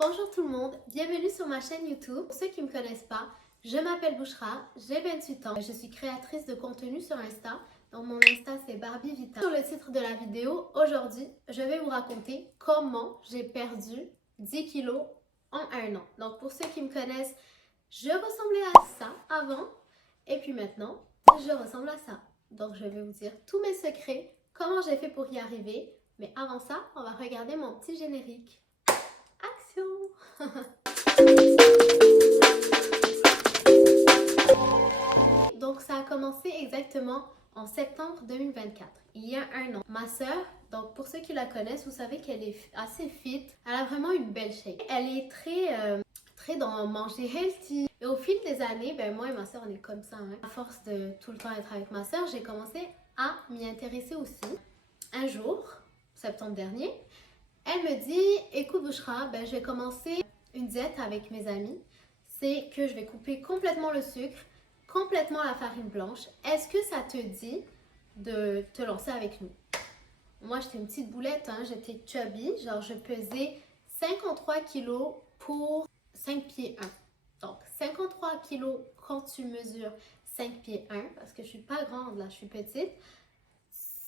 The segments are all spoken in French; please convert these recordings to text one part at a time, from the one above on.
Bonjour tout le monde, bienvenue sur ma chaîne YouTube. Pour ceux qui ne me connaissent pas, je m'appelle Bouchra, j'ai 28 ans. Je suis créatrice de contenu sur Insta. Donc mon Insta c'est Barbie Vita. Sur le titre de la vidéo, aujourd'hui, je vais vous raconter comment j'ai perdu 10 kilos en un an. Donc pour ceux qui me connaissent, je ressemblais à ça avant et puis maintenant, je ressemble à ça. Donc je vais vous dire tous mes secrets, comment j'ai fait pour y arriver. Mais avant ça, on va regarder mon petit générique. Action! Donc ça a commencé exactement en septembre 2024, il y a un an. Ma soeur, donc pour ceux qui la connaissent, vous savez qu'elle est assez fit, elle a vraiment une belle shape. Elle est très dans manger healthy. Et au fil des années, ben moi et ma soeur on est comme ça. À force de tout le temps être avec ma soeur, j'ai commencé à m'y intéresser aussi. Un jour, septembre dernier, elle me dit, écoute Bouchra, ben, je vais commencer une diète avec mes amis. C'est que je vais couper complètement le sucre, complètement la farine blanche. Est-ce que ça te dit de te lancer avec nous? Moi, j'étais une petite boulette, hein, j'étais chubby. Genre, je pesais 53 kilos pour 5 pieds 1. Donc, 53 kilos quand tu mesures 5 pieds 1, parce que je suis pas grande, là, je suis petite,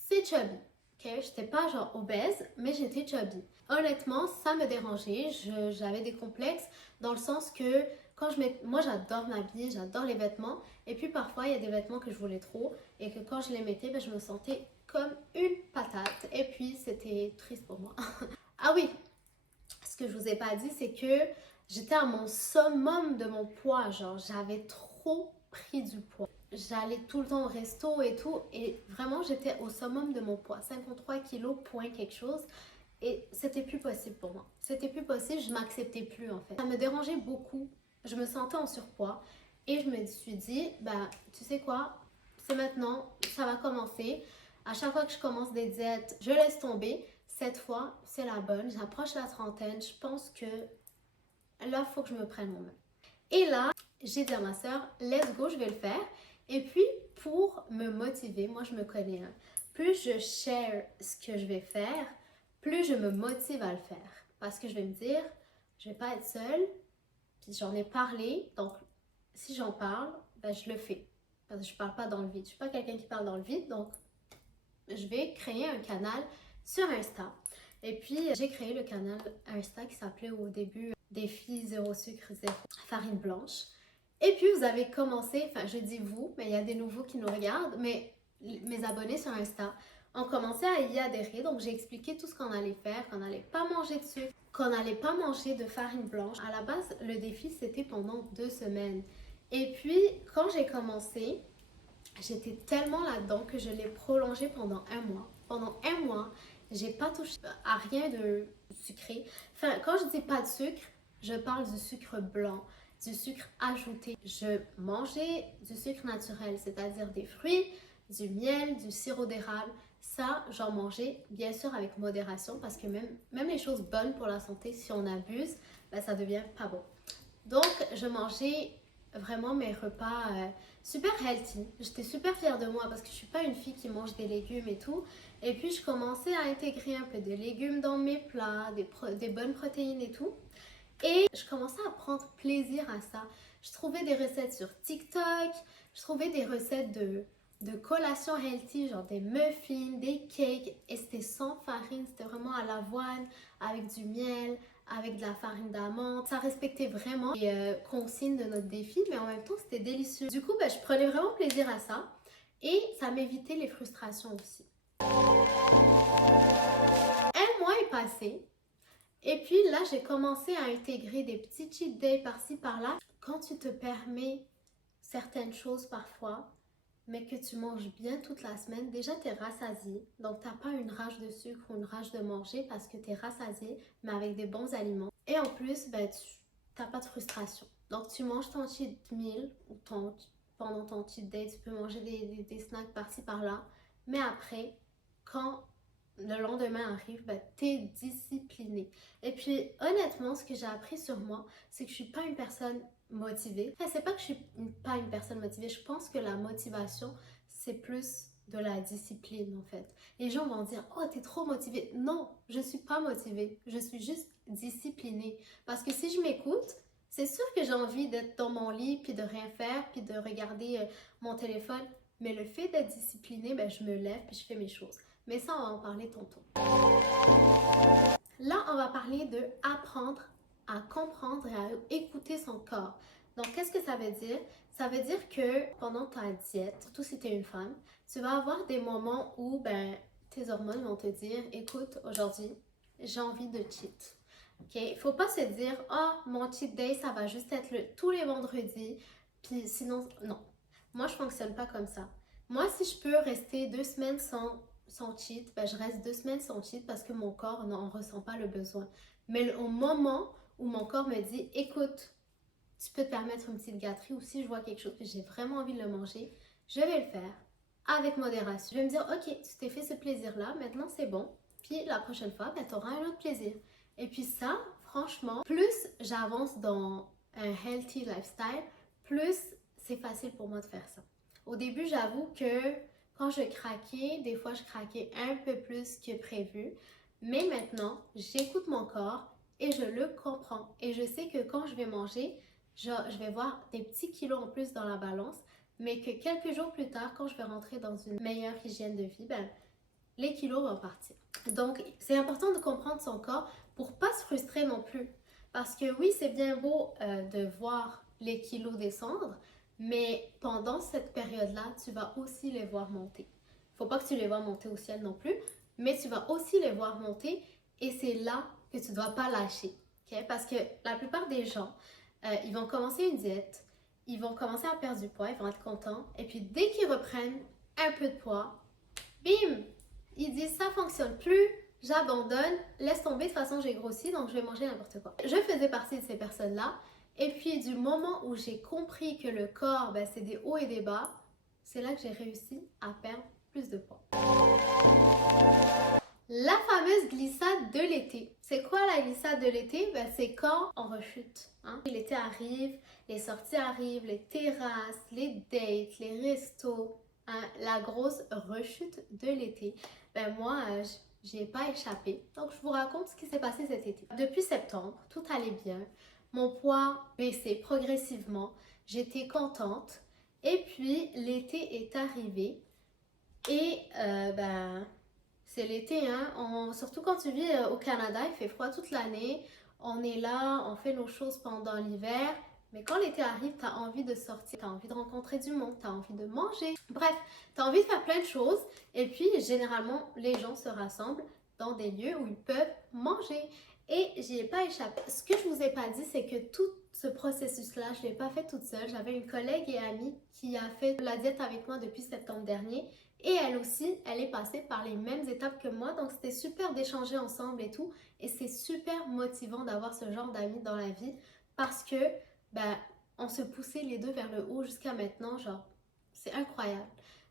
c'est chubby. Okay? J'étais pas genre obèse, mais j'étais chubby. Honnêtement, ça me dérangeait. J'avais des complexes dans le sens que quand moi j'adore m'habiller, j'adore les vêtements. Et puis parfois, il y a des vêtements que je voulais trop et que quand je les mettais, ben, je me sentais comme une patate. Et puis, c'était triste pour moi. Ah oui, ce que je vous ai pas dit, c'est que j'étais à mon summum de mon poids. Genre, j'avais trop pris du poids. J'allais tout le temps au resto et tout, et vraiment j'étais au summum de mon poids, 53 kilos point quelque chose, et c'était plus possible pour moi. C'était plus possible, je m'acceptais plus en fait. Ça me dérangeait beaucoup, je me sentais en surpoids, et je me suis dit, bah tu sais quoi, c'est maintenant, ça va commencer. À chaque fois que je commence des diètes, je laisse tomber. Cette fois, c'est la bonne, j'approche la trentaine, je pense que là, il faut que je me prenne en main. Et là, j'ai dit à ma soeur, let's go, je vais le faire. Et puis, pour me motiver, moi je me connais, hein, plus je share ce que je vais faire, plus je me motive à le faire. Parce que je vais me dire, je vais pas être seule, puis j'en ai parlé, donc si j'en parle, ben, je le fais. Parce que je parle pas dans le vide. Je suis pas quelqu'un qui parle dans le vide, donc je vais créer un canal sur Insta. Et puis, j'ai créé le canal Insta qui s'appelait au début Défi zéro sucre, zéro farine blanche. Et puis, vous avez commencé, enfin, je dis vous, mais il y a des nouveaux qui nous regardent, mais mes abonnés sur Insta ont commencé à y adhérer. Donc, j'ai expliqué tout ce qu'on allait faire, qu'on n'allait pas manger de sucre, qu'on n'allait pas manger de farine blanche. À la base, le défi, c'était pendant 2 semaines. Et puis, quand j'ai commencé, j'étais tellement là-dedans que je l'ai prolongé pendant un mois. Pendant un mois, j'ai pas touché à rien de sucré. Enfin, quand je dis pas de sucre, je parle du sucre blanc, du sucre ajouté. Je mangeais du sucre naturel, c'est-à-dire des fruits, du miel, du sirop d'érable. Ça, j'en mangeais bien sûr avec modération parce que même les choses bonnes pour la santé, si on abuse, ben, ça devient pas bon. Donc, je mangeais vraiment mes repas super healthy. J'étais super fière de moi parce que je suis pas une fille qui mange des légumes et tout. Et puis, je commençais à intégrer un peu de légumes dans mes plats, des bonnes protéines et tout. Et je commençais à prendre plaisir à ça. Je trouvais des recettes sur TikTok, je trouvais des recettes de collations healthy, genre des muffins, des cakes. Et c'était sans farine, c'était vraiment à l'avoine, avec du miel, avec de la farine d'amande. Ça respectait vraiment les consignes de notre défi, mais en même temps, c'était délicieux. Du coup, ben, je prenais vraiment plaisir à ça. Et ça m'évitait les frustrations aussi. Un mois est passé. Et puis là, j'ai commencé à intégrer des petits cheat days par-ci, par-là. Quand tu te permets certaines choses parfois, mais que tu manges bien toute la semaine, déjà tu es rassasié. Donc tu n'as pas une rage de sucre ou une rage de manger parce que tu es rassasié, mais avec des bons aliments. Et en plus, ben, tu n'as pas de frustration. Donc tu manges ton cheat meal ou pendant ton cheat day, tu peux manger des snacks par-ci, par-là. Mais après, quand le lendemain arrive, ben, t'es discipliné. Et puis, honnêtement, ce que j'ai appris sur moi, c'est que je suis pas une personne motivée. Enfin, c'est pas que je suis pas une personne motivée. Je pense que la motivation, c'est plus de la discipline en fait. Les gens vont dire, oh, t'es trop motivée. Non, je suis pas motivée. Je suis juste disciplinée. Parce que si je m'écoute, c'est sûr que j'ai envie d'être dans mon lit, puis de rien faire, puis de regarder mon téléphone. Mais le fait d'être disciplinée, ben, je me lève, puis je fais mes choses. Mais ça, on va en parler tantôt. Là, on va parler de apprendre à comprendre et à écouter son corps. Donc, qu'est-ce que ça veut dire? Ça veut dire que pendant ta diète, surtout si tu es une femme, tu vas avoir des moments où ben, tes hormones vont te dire, écoute, aujourd'hui, j'ai envie de cheat. OK? Il ne faut pas se dire, oh, mon cheat day, ça va juste être tous les vendredis, puis sinon, non. Moi, je ne fonctionne pas comme ça. Moi, si je peux rester 2 semaines sans cheat, ben, je reste 2 semaines sans cheat parce que mon corps n'en ressent pas le besoin. Mais au moment où mon corps me dit, écoute, tu peux te permettre une petite gâterie ou si je vois quelque chose que j'ai vraiment envie de le manger, je vais le faire avec modération. Je vais me dire, ok, tu t'es fait ce plaisir-là, maintenant c'est bon. Puis la prochaine fois, ben, tu auras un autre plaisir. Et puis ça, franchement, plus j'avance dans un healthy lifestyle, plus c'est facile pour moi de faire ça. Au début, j'avoue que quand je craquais, des fois je craquais un peu plus que prévu. Mais maintenant, j'écoute mon corps et je le comprends. Et je sais que quand je vais manger, je vais voir des petits kilos en plus dans la balance, mais que quelques jours plus tard, quand je vais rentrer dans une meilleure hygiène de vie, ben, les kilos vont partir. Donc, c'est important de comprendre son corps pour pas se frustrer non plus. Parce que oui, c'est bien beau de voir les kilos descendre, mais pendant cette période-là, tu vas aussi les voir monter. Faut pas que tu les vois monter au ciel non plus, mais tu vas aussi les voir monter et c'est là que tu dois pas lâcher. Okay? Parce que la plupart des gens, ils vont commencer une diète, ils vont commencer à perdre du poids, ils vont être contents, et puis dès qu'ils reprennent un peu de poids, bim! Ils disent ça fonctionne plus, j'abandonne, laisse tomber, de toute façon j'ai grossi donc je vais manger n'importe quoi. Je faisais partie de ces personnes-là et puis du moment où j'ai compris que le corps, ben, c'est des hauts et des bas, c'est là que j'ai réussi à perdre plus de poids. La fameuse glissade de l'été. C'est quoi la glissade de l'été? Ben, c'est quand on rechute. Hein? L'été arrive, les sorties arrivent, les terrasses, les dates, les restos, hein? La grosse rechute de l'été. Ben moi, j'ai pas échappé. Donc, je vous raconte ce qui s'est passé cet été. Depuis septembre, tout allait bien. Mon poids baissait progressivement. J'étais contente. Et puis, l'été est arrivé. Et ben, c'est l'été, hein. Surtout quand tu vis au Canada, il fait froid toute l'année. On est là, on fait nos choses pendant l'hiver. Mais quand l'été arrive, tu as envie de sortir, tu as envie de rencontrer du monde, tu as envie de manger. Bref, tu as envie de faire plein de choses. Et puis, généralement, les gens se rassemblent dans des lieux où ils peuvent manger. Et j'y ai pas échappé. Ce que je vous ai pas dit, c'est que tout ce processus-là, je ne l'ai pas fait toute seule. J'avais une collègue et amie qui a fait la diète avec moi depuis septembre dernier. Et elle aussi, elle est passée par les mêmes étapes que moi. Donc, c'était super d'échanger ensemble et tout. Et c'est super motivant d'avoir ce genre d'amis dans la vie parce que, ben, on se poussait les deux vers le haut jusqu'à maintenant. Genre, c'est incroyable.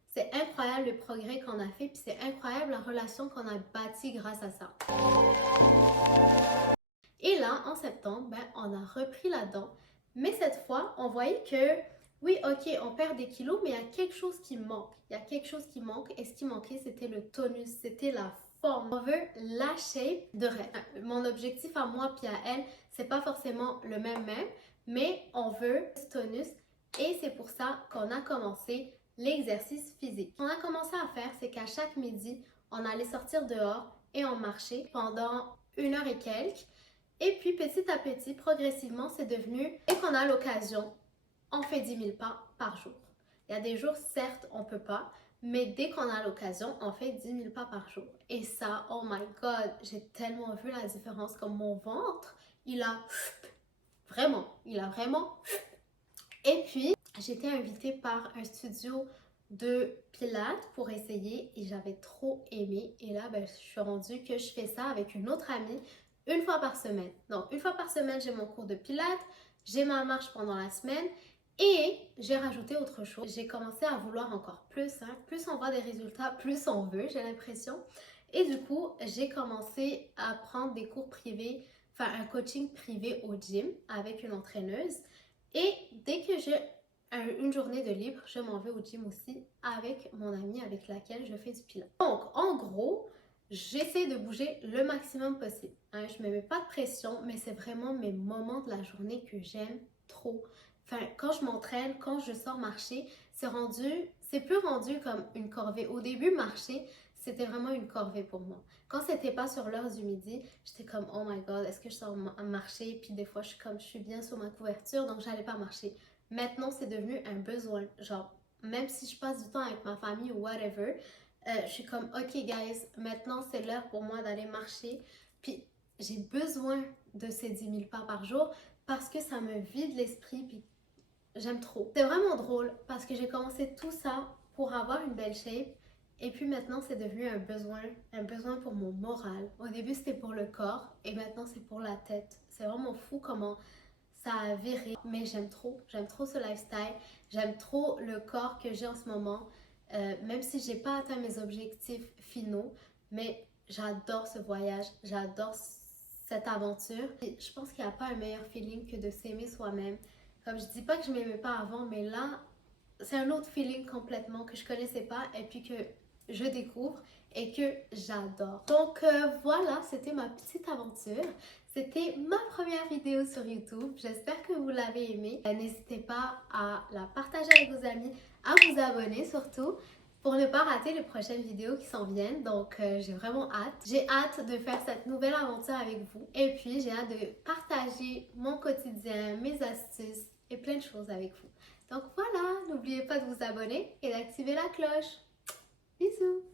C'est incroyable le progrès qu'on a fait. Puis c'est incroyable la relation qu'on a bâtie grâce à ça. Et là, en septembre, ben, on a repris là-dedans. Mais cette fois, on voyait que oui, ok, on perd des kilos, mais il y a quelque chose qui manque. Il y a quelque chose qui manque et ce qui manquait, c'était le tonus, c'était la forme. On veut la shape de rêve. Mon objectif à moi puis à elle, c'est pas forcément le même, mais on veut ce tonus et c'est pour ça qu'on a commencé l'exercice physique. Ce qu'on a commencé à faire, c'est qu'à chaque midi, on allait sortir dehors et on marchait pendant 1 heure et quelques. Et puis petit à petit, progressivement, c'est devenu, dès qu'on a l'occasion, on fait 10 000 pas par jour. Il y a des jours, certes, on ne peut pas, mais dès qu'on a l'occasion, on fait 10 000 pas par jour. Et ça, oh my God, j'ai tellement vu la différence. Comme mon ventre, il a vraiment. Et puis, j'ai été invitée par un studio de pilates pour essayer et j'avais trop aimé. Et là, ben, je suis rendue que je fais ça avec une autre amie 1 fois par semaine. Donc, 1 fois par semaine, j'ai mon cours de pilates, j'ai ma marche pendant la semaine et j'ai rajouté autre chose. J'ai commencé à vouloir encore plus. Plus on voit des résultats, plus on veut, j'ai l'impression. Et du coup, j'ai commencé à prendre des cours privés, enfin un coaching privé au gym avec une entraîneuse. Et dès que je une journée de libre, je m'en vais au gym aussi avec mon amie avec laquelle je fais du pilates. Donc, en gros, j'essaie de bouger le maximum possible. Hein, je ne me mets pas de pression, mais c'est vraiment mes moments de la journée que j'aime trop. Enfin, quand je m'entraîne, quand je sors marcher, c'est plus rendu comme une corvée. Au début, marcher, c'était vraiment une corvée pour moi. Quand c'était pas sur l'heure du midi, j'étais comme oh my god, est-ce que je sors marcher? Puis des fois, je suis bien sur ma couverture, donc j'allais pas marcher. Maintenant, c'est devenu un besoin. Genre, même si je passe du temps avec ma famille ou whatever, je suis comme ok guys, maintenant c'est l'heure pour moi d'aller marcher. Puis j'ai besoin de ces 10 000 pas par jour parce que ça me vide l'esprit. Puis j'aime trop. C'est vraiment drôle parce que j'ai commencé tout ça pour avoir une belle shape. Et puis maintenant, c'est devenu un besoin pour mon moral. Au début, c'était pour le corps et maintenant, c'est pour la tête. C'est vraiment fou comment ça a viré. Mais j'aime trop ce lifestyle. J'aime trop le corps que j'ai en ce moment. Même si j'ai pas atteint mes objectifs finaux, mais j'adore ce voyage, j'adore cette aventure. Et je pense qu'il n'y a pas un meilleur feeling que de s'aimer soi-même. Comme je dis pas que je m'aimais pas avant, mais là, c'est un autre feeling complètement que je connaissais pas et puis que je découvre et que j'adore. Donc voilà, c'était ma petite aventure. C'était ma première vidéo sur YouTube. J'espère que vous l'avez aimée. N'hésitez pas à la partager avec vos amis, à vous abonner surtout pour ne pas rater les prochaines vidéos qui s'en viennent. Donc j'ai vraiment hâte. J'ai hâte de faire cette nouvelle aventure avec vous. Et puis j'ai hâte de partager mon quotidien, mes astuces et plein de choses avec vous. Donc voilà, n'oubliez pas de vous abonner et d'activer la cloche. Bisous!